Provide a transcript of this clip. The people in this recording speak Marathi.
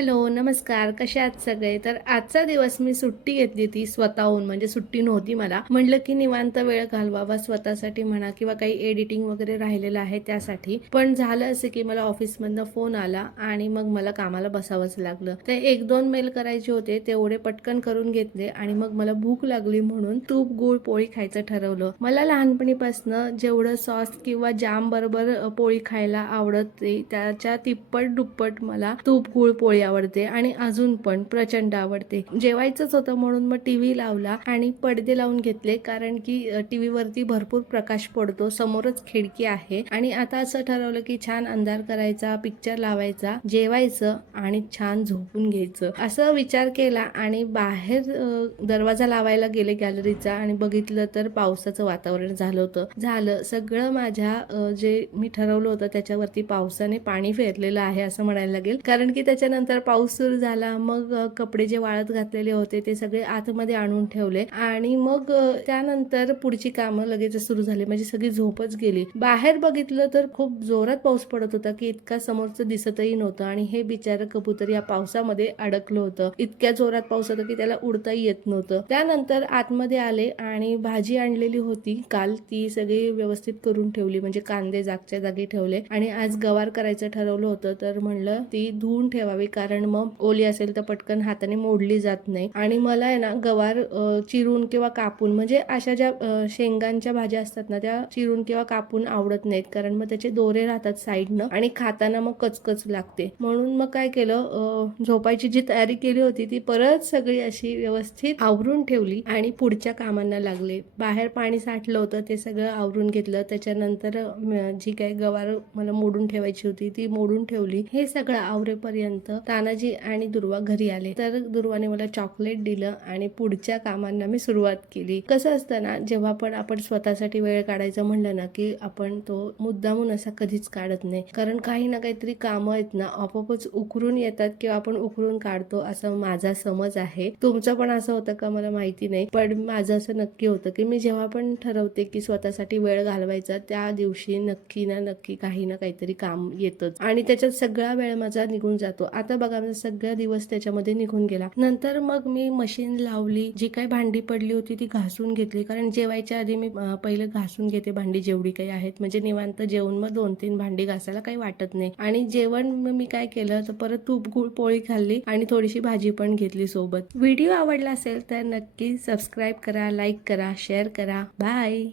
हॅलो, नमस्कार. कसे आहात सगळे? तर आजचा दिवस मी सुट्टी घेतली ती स्वतःहून, म्हणजे सुट्टी नव्हती मला. म्हटलं की निवांत वेळ घालवावा स्वतःसाठी म्हणा किंवा काही एडिटिंग वगैरे राहिलेलं आहे त्यासाठी. पण झालं असं की मला ऑफिसमधनं फोन आला आणि मग मला कामाला बसावंच लागलं. ते 1-2 मेल करायचे होते, तेवढे पटकन करून घेतले आणि मग मला भूक लागली म्हणून तूप, गूळ, पोळी खायचं ठरवलं. मला लहानपणीपासनं जेवढं सॉस किंवा जाम बरोबर पोळी खायला आवडते, त्याच्या तिप्पट-दुप्पट मला तूप, गूळ, पोळी आवडते आणि अजून पण प्रचंड आवडते. जेवायचंच होतं म्हणून मग टीव्ही लावला आणि पडदे लावून घेतले, कारण की टीव्ही वरती भरपूर प्रकाश पडतो, समोरच खिडकी आहे आणि आता असं ठरवलं की छान अंधार करायचा, पिक्चर लावायचा, जेवायचं आणि छान झोपून घ्यायचं, असं विचार केला. आणि बाहेर दरवाजा लावायला गेले गॅलरीचा आणि बघितलं तर पावसाचं वातावरण झालं होतं. सगळं माझ्या जे मी ठरवलं होतं त्याच्यावरती पावसाने पाणी फेरलेलं आहे असं म्हणायला लागेल, कारण की त्याच्यानंतर पाऊस सुरू झाला. मग कपडे जे वाळत घातलेले होते ते सगळे आतमध्ये आणून ठेवले आणि मग त्यानंतर पुढची कामं लगेच सुरू झाली. म्हणजे सगळी झोपच गेली. बाहेर बघितलं तर खूप जोरात पाऊस पडत होता की इतका समोरचं दिसतही नव्हतं आणि हे बिचारं कबूतर या पावसामध्ये अडकलं होतं. इतक्या जोरात पाऊस होता की त्याला उडताही येत नव्हतं. त्यानंतर आतमध्ये आले आणि भाजी आणलेली होती काल, ती सगळी व्यवस्थित करून ठेवली, म्हणजे कांदे जागच्या जागी ठेवले. आणि आज गवार करायचं ठरवलं होतं, तर म्हणलं ती धुवून ठेवावी, कारण मग ओली असेल तर पटकन हाताने मोडली जात नाही. आणि मला आहे ना गवार चिरून किंवा कापून, म्हणजे अशा ज्या शेंगांच्या भाज्या असतात ना त्या चिरून किंवा कापून आवडत नाहीत, कारण मग त्याचे दोरे राहतात साईडनं आणि खाताना मग कचकच लागते. म्हणून मग काय केलं, झोपायची जी तयारी केली होती ती परत सगळी अशी व्यवस्थित आवरून ठेवली आणि पुढच्या कामांना लागले. बाहेर पाणी साठलं होतं ते सगळं आवरून घेतलं. त्याच्यानंतर जी काही गवार मला मोडून ठेवायची होती ती मोडून ठेवली. हे सगळं आवरेपर्यंत तानाजी आणि दुर्वा घरी आले. तर दुर्वाने मला चॉकलेट दिलं आणि पुढच्या कामांना मी सुरुवात केली. कसं असतं ना, जेव्हा पण आपण स्वतःसाठी वेळ काढायचं म्हणलं ना की आपण तो मुद्दामून असा कधीच काढत नाही, कारण काही ना काहीतरी कामं आहेत ना आपोआपच उकरून येतात किंवा आपण उकरून काढतो, असं माझा समज आहे. तुमचं पण असं होतं का मला माहिती नाही, पण माझं असं नक्की होतं की मी जेव्हा पण ठरवते की स्वतःसाठी वेळ घालवायचा त्या दिवशी नक्की ना नक्की काही ना काहीतरी काम येतच आणि त्याच्यात सगळा वेळ माझा निघून जातो. आता बघा माझा सगळा दिवस त्याच्यामध्ये निघून गेला. नंतर मग मी मशीन लावली, जी काही भांडी पडली होती ती घासून घेतली, कारण जेवायच्या आधी मी पहिले घासून घेते भांडी जेवढी काही आहेत, म्हणजे निवांत जेवून मग 2-3 भांडी घासायला काही वाटत नाही. आणि जेवण मी काय केलं तर परत तूप गूळ पोळी खाल्ली आणि थोडीशी भाजी पण घेतली सोबत. व्हिडिओ आवडला असेल तर नक्की सबस्क्राईब करा, लाईक करा, शेअर करा. बाय.